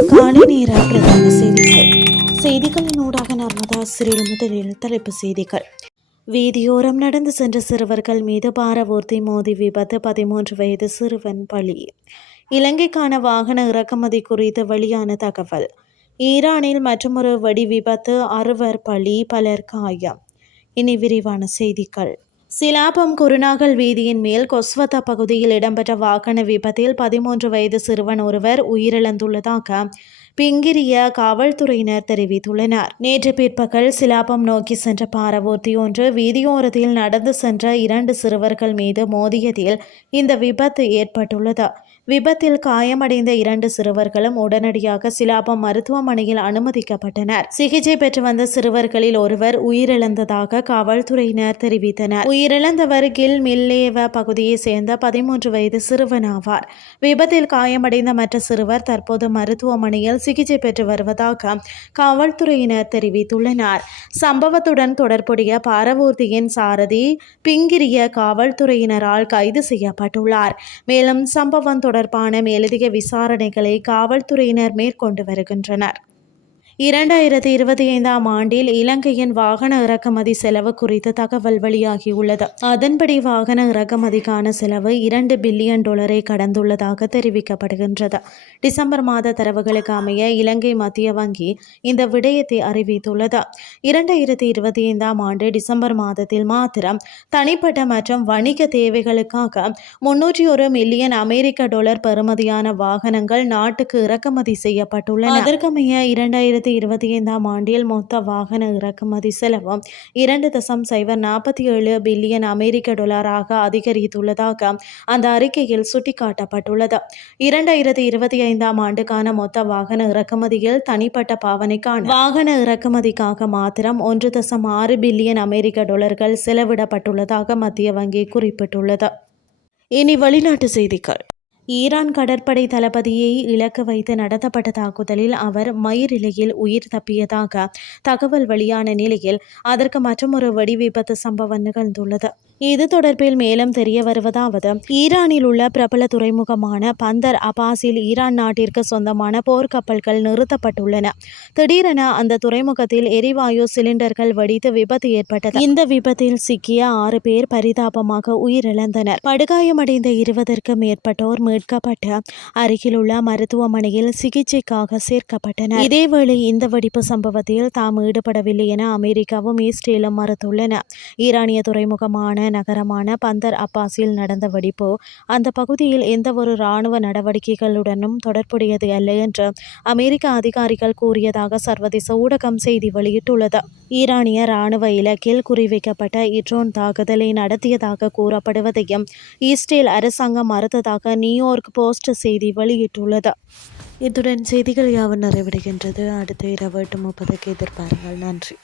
காலை நேர பிரதான செய்திகள். செய்திகளின் ஊடாக நர்மதா சிறில் முதலில் தலைப்பு செய்திகள். வீதியோரம் நடந்து சென்ற சிறுவர்கள் மீது பாரவூர்த்தி மோதி விபத்து பதிமூன்று வயது சிறுவன் பலி. இலங்கைக்கான வாகன இறக்குமதி குறித்து வெளியான தகவல். ஈரானில் மற்றொரு வெடி விபத்து அறுவர் பலி பலர் காயம். இனி விரிவான செய்திகள். சிலாபம் குருநாகல் வீதியின் மேல் கொஸ்வத்தா பகுதியில் இடம்பெற்ற வாகன விபத்தில் பதிமூன்று வயது சிறுவன் ஒருவர் உயிரிழந்துள்ளதாக பிங்கிரிய காவல்துறையினர் தெரிவித்துள்ளனர். நேற்று பிற்பகல் சிலாபம் நோக்கி சென்ற பாரவூர்த்தி ஒன்று வீதியோரத்தில் நடந்து சென்ற இரண்டு சிறுவர்கள் மீது மோதியதில் இந்த விபத்து ஏற்பட்டுள்ளது. விபத்தில் காயமடைந்த இரண்டு சிறுவர்களும் உடனடியாக சிலாபம் மருத்துவமனையில் அனுமதிக்கப்பட்டனர். சிகிச்சை பெற்று வந்த சிறுவர்களில் ஒருவர் உயிரிழந்ததாக காவல்துறையினர் தெரிவித்தனர். உயிரிழந்தவர் கில் மில்லேவ பகுதியைச் சேர்ந்த பதிமூன்று வயது சிறுவன் ஆவார். விபத்தில் காயமடைந்த மற்ற சிறுவர் தற்போது மருத்துவமனையில் சிகிச்சை பெற்று வருவதாக காவல்துறையினர் தெரிவித்துள்ளனர். சம்பவத்துடன் தொடர்புடைய பாரவூர்தியின் சாரதி பிங்கிரிய காவல்துறையினரால் கைது செய்யப்பட்டுள்ளார். மேலும் சம்பவம் தொடர்பான மேலதிக விசாரணைகளை காவல்துறையினர் மேற்கொண்டு வருகின்றனர். இரண்டாயிரத்தி இருபத்தி ஐந்தாம் ஆண்டில் இலங்கையின் வாகன இறக்குமதி செலவு குறித்த தகவல் வெளியாகியுள்ளது. அதன்படி வாகன இறக்குமதிக்கான செலவு இரண்டு பில்லியன் டாலரை கடந்துள்ளதாக தெரிவிக்கப்படுகின்றது. டிசம்பர் மாத தரவுகளுக்கு அமைய இலங்கை மத்திய வங்கி இந்த விடயத்தை அறிவித்துள்ளது. இரண்டாயிரத்தி இருபத்தி ஐந்தாம் ஆண்டு டிசம்பர் மாதத்தில் மாத்திரம் தனிப்பட்ட மற்றும் வணிக தேவைகளுக்காக முன்னூற்றி ஒரு மில்லியன் அமெரிக்க டாலர் பெறுமதியான வாகனங்கள் நாட்டுக்கு இறக்குமதி செய்யப்பட்டுள்ளன. அதற்கமைய இரண்டாயிரத்தி இருபத்தி ஐந்தாம் ஆண்டில் மொத்த வாகன இறக்குமதி செலவும் இரண்டு தசம் சைவர் நாற்பத்தி ஏழு பில்லியன் அமெரிக்க டொலராக அதிகரித்துள்ளதாக அந்த அறிக்கையில் சுட்டிக்காட்டப்பட்டுள்ளது. இரண்டாயிரத்தி இருபத்தி ஐந்தாம் ஆண்டுக்கான மொத்த வாகன இறக்குமதியில் தனிப்பட்ட பாவனைக்கான வாகன இறக்குமதிக்காக மாத்திரம் ஒன்று தசம் ஆறு பில்லியன் அமெரிக்க டொலர்கள் செலவிடப்பட்டுள்ளதாக மத்திய வங்கி குறிப்பிட்டுள்ளது. இனி வெளிநாட்டு செய்திகள். ஈரான் கடற்படை தளபதியை இலக்கு வைத்து நடத்தப்பட்ட தாக்குதலில் அவர் மயிரிலையில் உயிர் தப்பியதாக தகவல் வெளியான நிலையில் அதற்கு மற்றொரு வெடி விபத்து சம்பவம் நிகழ்ந்துள்ளது. இது தொடர்பில் மேலும் தெரிய வருவதாவது ஈரானில் உள்ள பிரபல துறைமுகமான பந்தர் அபாஸில் ஈரான் நாட்டிற்கு சொந்தமான போர்க்கப்பல்கள் நிறுத்தப்பட்டுள்ளன. திடீரென அந்த துறைமுகத்தில் எரிவாயு சிலிண்டர்கள் வெடித்து விபத்து ஏற்பட்டது. இந்த விபத்தில் சிக்கிய ஆறு பேர் பரிதாபமாக உயிரிழந்தனர். படுகாயமடைந்த இருபதற்கும் மேற்பட்டோர் மீட்கப்பட்டு அருகிலுள்ள மருத்துவமனையில் சிகிச்சைக்காக சேர்க்கப்பட்டனர். இதேவேளை இந்த வெடிப்பு சம்பவத்தில் தாம் ஈடுபடவில்லை என அமெரிக்காவும் இஸ்ரேலும் மறுத்துள்ளன. ஈரானிய துறைமுகமான நகரமான பந்தர் அப்பாஸில் நடந்த வெடிப்பு அந்த பகுதியில் எந்தவொரு இராணுவ நடவடிக்கைகளுடனும் தொடர்புடையது அல்ல என்று அமெரிக்க அதிகாரிகள் கூறியதாக சர்வதேச ஊடகம் செய்தி வெளியிட்டுள்ளது. ஈரானிய இராணுவ இலக்கில் குறிவைக்கப்பட்ட இட்ரோன் தாக்குதலை நடத்தியதாக கூறப்படுவதையும் இஸ்ரேல் அரசாங்கம் மறுத்ததாக நியூயார்க் போஸ்ட் செய்தி வெளியிட்டுள்ளது. இத்துடன் செய்திகள் யாவும் நிறைவடைகின்றது. அடுத்த இரவு எட்டு முப்பதுக்கு எதிர்பாருங்கள். நன்றி.